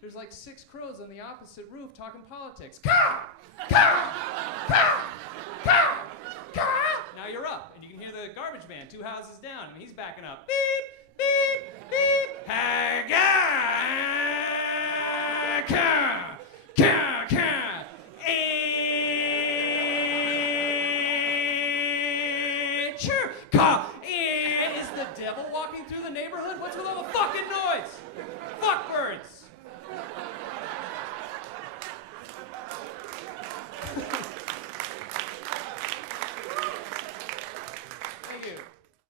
there's like 6 crows on the opposite roof talking politics. Caw! Caw! Caw! Caw! Caw! Now you're up, and you can hear the garbage man 2 houses down, and he's backing up. Beep! Beep! Beep! Hey, guy! Caw! Caw! Caw! Sure! Caw! Is the devil walking through the neighborhood? What's with all the fucking noise? Fuck birds!